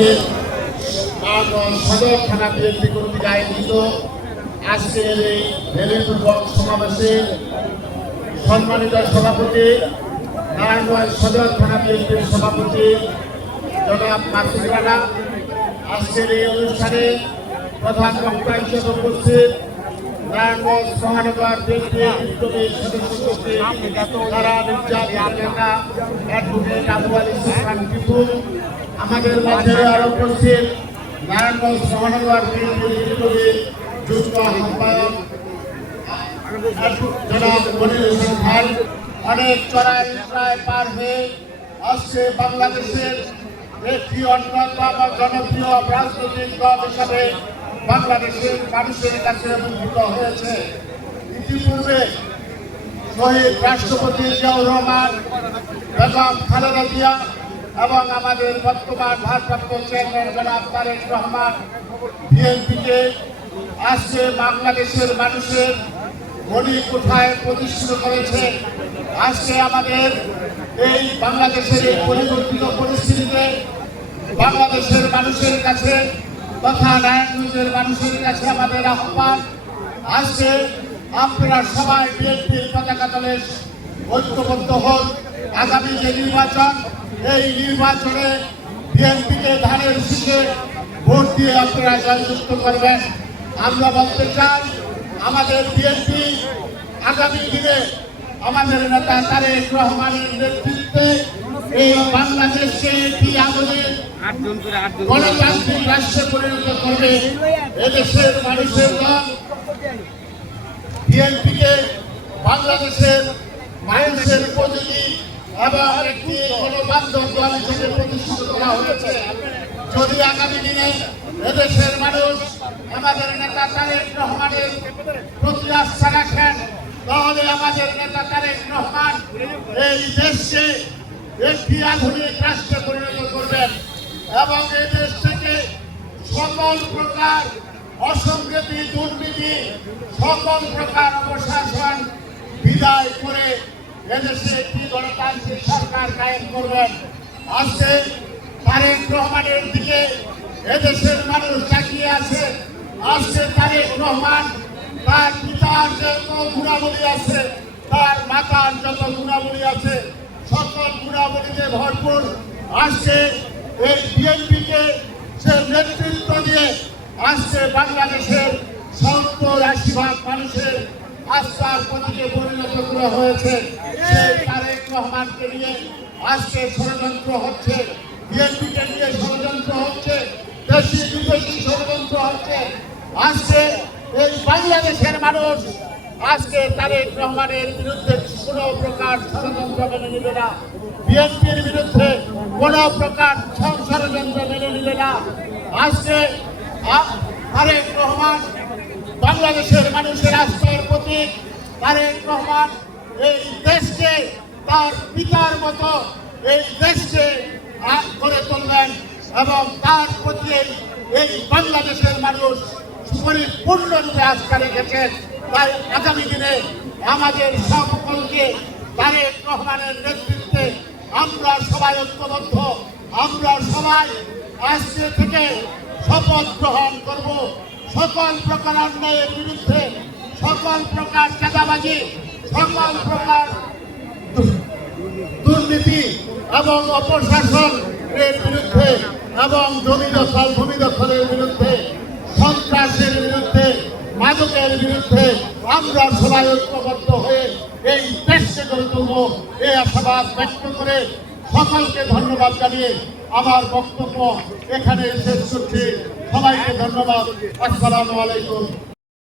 নারায়ণগঞ্জ সদর থানা বিএনপি কর্তৃক আয়োজিত আজকের এই রেলিপূর্বক সমাবেশে সম্মানিত সভাপতি নারায়ণগঞ্জ সদর থানা বিএনপির সভাপতি জনাব মাসুদ রানা। আজকের এই অনুষ্ঠানে প্রধান বক্তা হিসেবে উপস্থিত নারায়ণগঞ্জ মহানগর বিএনপির বিপ্লবী সদস্য কর্তৃক তারা নির্যাতিত নেতা, অ্যাডভোকেট আবু আলী সুলতান টিপু আমাদের মাঝে আরও উপস্থিত নারায়ণগঞ্জ মহানগর যুগ্ম আহ্বায়ক অনেক প্রায় পার হয়ে বাংলাদেশের একটি জনপ্রিয় বাংলাদেশের কাছে হয়েছে। ইতিপূর্বে শহীদ রাষ্ট্রপতি জিয়াউর রহমান, বেগম খালেদা জিয়া এবং আমাদের বর্তমান ভারপ্রাপ্ত চেয়ারম্যান জনাব তারেক রহমান, বিএনপিকে আজকে বাংলাদেশের মানুষের মনি কোঠায় প্রতিষ্ঠিত করেছে, আজকে আমাদের এই বাংলাদেশের এই পরিবর্তিত পরিস্থিতিতে বাংলাদেশের মানুষের কাছে তথা নারায়ণগঞ্জের মানুষের কাছে আমাদের আহ্বান, আজকে আপনারা সবাই বিএনপির পতাকা দলের ঐক্যবদ্ধ হন। আগামী যে নির্বাচন এই নির্বাচনে বিএনপিকে ধানের শীষে ভোট দিয়ে আপনারা জয়যুক্ত করবেন। আমরা বলতে চাই, আমাদের বিএনপি আগামী দিনে আমাদের নেতা তারেক রহমানের নেতৃত্বে এই আটজন করে আটজন গণতান্ত্রিক রাষ্ট্রে পরিণত করবে এদেশের মানুষের দল? বিএনপিকে বাংলাদেশের মানুষের এবং একটি গণবান্ধব দল হিসেবে প্রতিষ্ঠিত করা যদি আগামী দিনে এদেশের মানুষ আমাদের নেতা তারেক রহমানের প্রতি আস্থা রাখেন, তাহলে আমাদের নেতা তারেক রহমান এই দেশকে একটি আধুনিক রাষ্ট্রে পরিণত করবেন এবং এই দেশ থেকে সকল প্রকার অসংগতি, দুর্নীতি, সকল প্রকার অপশাসন বিদায় করে এদেশে একটি গণতান্ত্রিক সরকার কায়েম করবেন। আজকে তারেক রহমানের দিকে এদেশের মানুষ তাকিয়ে আছে। আজকে তারেক রহমান তার পিতার যত গুণাবলী আছে, তার মাতার যত গুণাবলী আছে, সকল গুণাবলীতে ভরপুর। আজকে এই বিএনপিকে সে নেতৃত্ব দিয়ে আজকে বাংলাদেশের সত্তর আশি ভাগ মানুষের আস্থার প্রতীকে পরিণত করা হয়েছে। রহমানকে নিয়ে আজকে ষড়যন্ত্র হচ্ছে, বিএনপিকে নিয়ে ষড়যন্ত্র হচ্ছে, দেশি বিদেশি ষড়যন্ত্র হচ্ছে। আজকে এই বাংলাদেশের মানুষ আজকে তারেক রহমানের বিরুদ্ধে কোনো প্রকার ষড়যন্ত্র মেনে নেবে না। বিএনপির বিরুদ্ধে কোনো প্রকার ষড়- ষড়যন্ত্র মেনে নেবে না। আজকে তারেক রহমান বাংলাদেশের মানুষের আস্থার প্রতীক। তারেক রহমান এই দেশকে তার পিতার মতো এই দেশকে গড়ে তুলবেন এবং তার প্রতি এই- এই বাংলাদেশের মানুষ পরিপূর্ণরূপে আস্থা রেখেছেন তাই আগামী দিনে আমাদের সকলকে তারেক রহমানের নেতৃত্বে আমরা সবাই ঐক্যবদ্ধ। আমরা সবাই আজকে থেকে শপথ গ্রহণ করব। সকল প্রকার অন্যায়ের বিরুদ্ধে, সকল প্রকার চাঁদাবাজি, সকল প্রকার দুর্নীতি এবং অপশাসনের বিরুদ্ধে এবং জমি দখল, ভূমি দখলের বিরুদ্ধে, সন্ত্রাসের বিরুদ্ধে, মাদকের বিরুদ্ধে আমরা সবাই ঐক্যবদ্ধ হয়ে এই দেশকে গড়ে তুলব। এই আশাবাদ ব্যক্ত করে সকলকে ধন্যবাদ জানিয়ে আমার বক্তব্য এখানে শেষ করছি। সবাইকে ধন্যবাদ। আসসালামু আলাইকুম।